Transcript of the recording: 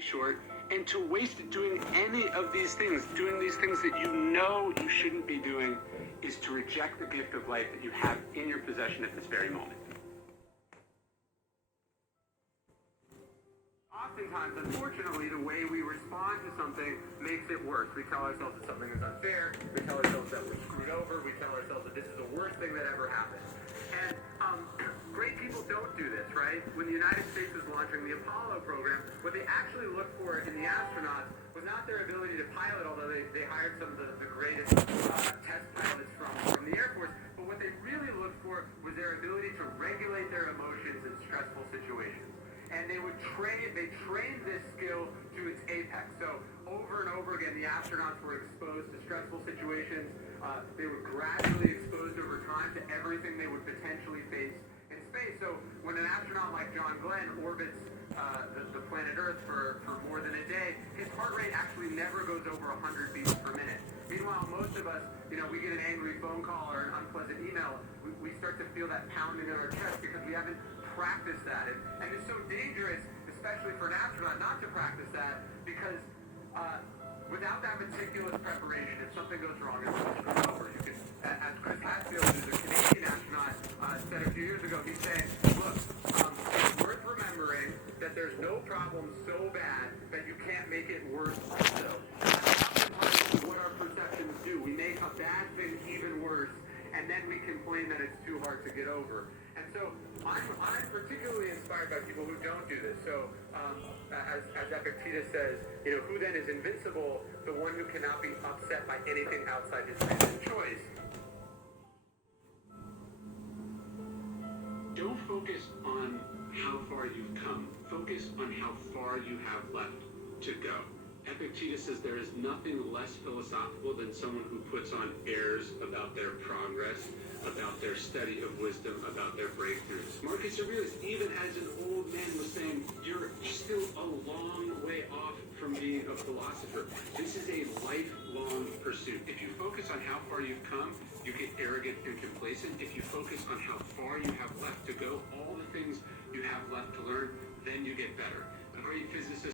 short, and to waste it doing any of these things, doing these things that you know you shouldn't be doing, is to reject the gift of life that you have in your possession at this very moment. Oftentimes, unfortunately, the way we respond to something makes it worse. We tell ourselves that something is unfair. We tell ourselves that we're screwed over. We tell ourselves that this is the worst thing that ever happened. And great people don't do this, right? When the United States was launching the Apollo program, what they actually looked for in the astronauts was not their ability to pilot, although they hired some of the greatest test pilots from the Air Force, but what they really looked for was their ability to regulate their emotions in stressful situations. And they trained this skill to its apex. So over and over again, the astronauts were exposed to stressful situations. They were gradually exposed over time to everything they would potentially face in space. So when an astronaut like John Glenn orbits the planet Earth for more than a day, his heart rate actually never goes over 100 beats per minute. Meanwhile, most of us, we get an angry phone call or an unpleasant email, we start to feel that pounding in our chest because we haven't practice that, and it's so dangerous, especially for an astronaut, not to practice that, because without that meticulous preparation, if something goes wrong, it's screwed over. You can, as Chris Hadfield, who's a Canadian astronaut, said a few years ago, he's saying, look, it's worth remembering that there's no problem so bad that you can't make it worse also. Oftentimes, what our perceptions do, we make a bad thing even worse, and then we complain that it's too hard to get over. And so I'm particularly inspired by people who don't do this. So as Epictetus says, who then is invincible? The one who cannot be upset by anything outside his reason choice. Don't focus on how far you've come. Focus on how far you have left to go. Epictetus says there is nothing less philosophical than someone who puts on airs about their progress, about their study of wisdom, about their breakthroughs. Marcus Aurelius, even as an old man, was saying, you're still a long way off from being a philosopher. This is a lifelong pursuit. If you focus on how far you've come, you get arrogant and complacent. If you focus on how far you have left to go, all the things you have left to learn, then you get better. A great physicist